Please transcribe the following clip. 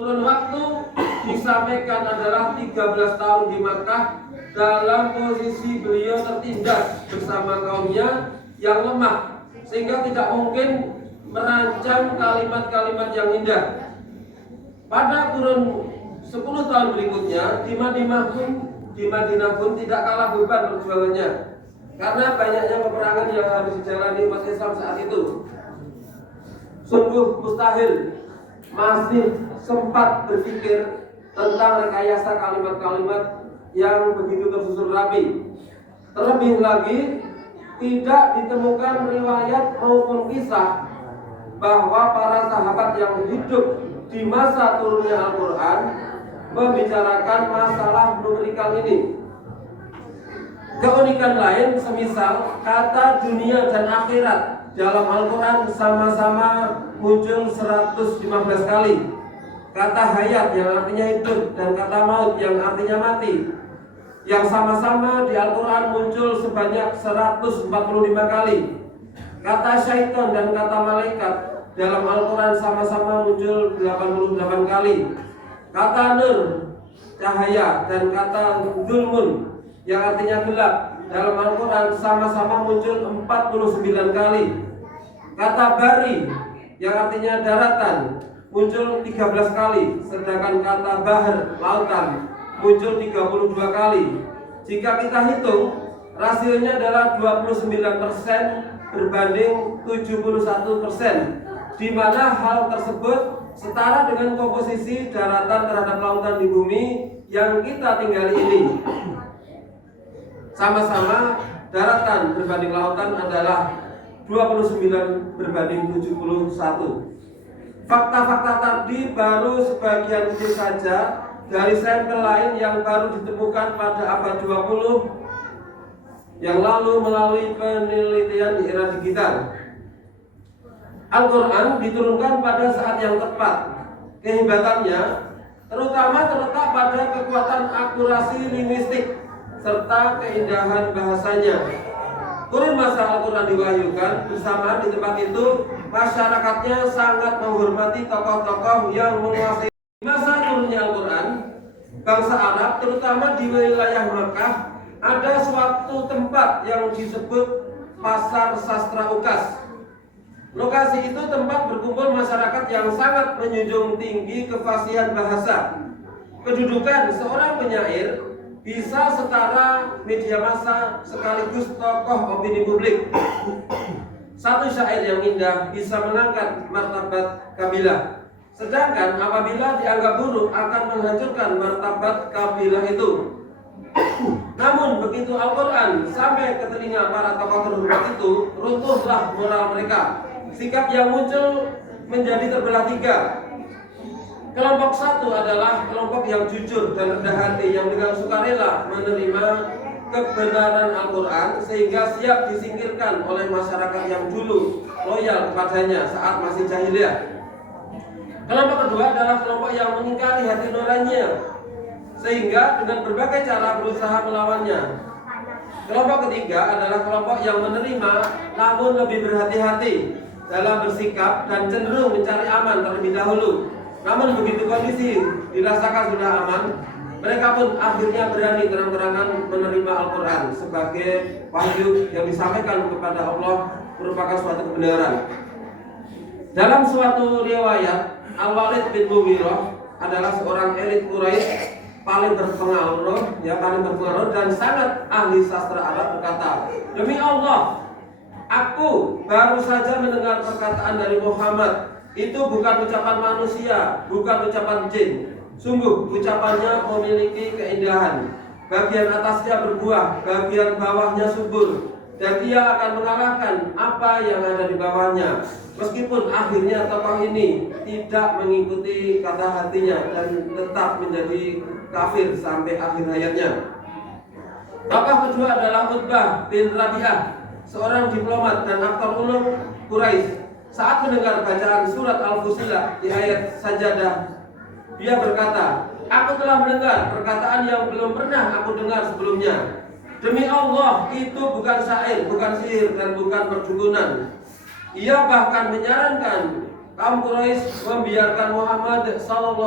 Kurun waktu disampaikan adalah 13 tahun di Makkah dalam posisi beliau tertindas bersama kaumnya yang lemah, sehingga tidak mungkin merancang kalimat-kalimat yang indah. Pada kurun 10 tahun berikutnya di Madinah pun tidak kalah beban perjuangannya, karena banyaknya peperangan yang harus dijalani umat Islam saat itu. Sungguh mustahil masih sempat berpikir tentang rekayasa kalimat-kalimat yang begitu tersusun rapi. Terlebih lagi, tidak ditemukan riwayat maupun kisah bahwa para sahabat yang hidup di masa turunnya Al-Quran membicarakan masalah numerikal ini. Keunikan lain semisal kata dunia dan akhirat dalam Al-Quran sama-sama muncul 115 kali. Kata hayat yang artinya hidup dan kata maut yang artinya mati, yang sama-sama di Al-Quran muncul sebanyak 145 kali. Kata syaitan dan kata malaikat dalam Al-Quran sama-sama muncul 88 kali. Kata nur, cahaya, dan kata zulmun yang artinya gelap dalam Al-Quran sama-sama muncul 49 kali. Kata bari yang artinya daratan muncul 13 kali, sedangkan kata bahar, lautan, muncul 32 kali. Jika kita hitung, rasionya adalah 29% berbanding 71%, di mana hal tersebut setara dengan komposisi daratan terhadap lautan di bumi yang kita tinggali ini. Sama-sama daratan berbanding lautan adalah 29 berbanding 71. Fakta-fakta tadi baru sebagian kecil saja dari sampel lain yang baru ditemukan pada abad 20 yang lalu melalui penelitian di era digital. Al-Quran diturunkan pada saat yang tepat. Kehebatannya terutama terletak pada kekuatan akurasi linguistik serta keindahan bahasanya. Kurun masa Al-Quran diwahyukan bersama di tempat itu, masyarakatnya sangat menghormati tokoh-tokoh yang menguasai. Masa turunnya Al-Quran, bangsa Arab terutama di wilayah Makkah ada suatu tempat yang disebut Pasar Sastra Ukas. Lokasi itu tempat berkumpul masyarakat yang sangat menjunjung tinggi kefasihan bahasa. Kedudukan seorang penyair bisa setara media massa sekaligus tokoh opini publik. Satu syair yang indah bisa mengangkat martabat kabilah, sedangkan apabila dianggap buruk akan menghancurkan martabat kabilah itu. Namun begitu Al-Quran sampai ke telinga para tokoh terhormat itu, runtuhlah moral mereka. Sikap yang muncul menjadi terbelah tiga. Kelompok satu adalah kelompok yang jujur dan rendah hati, yang dengan sukarela menerima kebenaran Al-Quran sehingga siap disingkirkan oleh masyarakat yang dulu loyal kepadanya saat masih jahiliyah. Kelompok kedua adalah kelompok yang mengingkari hati nuraninya sehingga dengan berbagai cara berusaha melawannya. Kelompok ketiga adalah kelompok yang menerima namun lebih berhati-hati dalam bersikap dan cenderung mencari aman terlebih dahulu. Namun begitu kondisi dirasakan sudah aman, mereka pun akhirnya berani terang-terangan menerima Al-Quran sebagai wahyu yang disampaikan kepada Allah merupakan suatu kebenaran. Dalam suatu riwayat, Al-Walid bin Mughirah adalah seorang elit Quraisy paling berpengaruh dan sangat ahli sastra Arab berkata, "Demi Allah, aku baru saja mendengar perkataan dari Muhammad. Itu bukan ucapan manusia, bukan ucapan jin. Sungguh ucapannya memiliki keindahan. Bagian atasnya berbuah, bagian bawahnya subur, dan ia akan mengalahkan apa yang ada di bawahnya." Meskipun akhirnya tokoh ini tidak mengikuti kata hatinya dan tetap menjadi kafir sampai akhir hayatnya. Tokoh kedua adalah Utbah bin Rabi'ah, seorang diplomat dan aktor ulung Quraisy. Saat mendengar bacaan surat Al-Fusilah di ayat Sajadah, dia berkata, "Aku telah mendengar perkataan yang belum pernah aku dengar sebelumnya. Demi Allah, itu bukan syair, bukan sihir, dan bukan perdukunan." Ia bahkan menyarankan kaum Quraisy membiarkan Muhammad SAW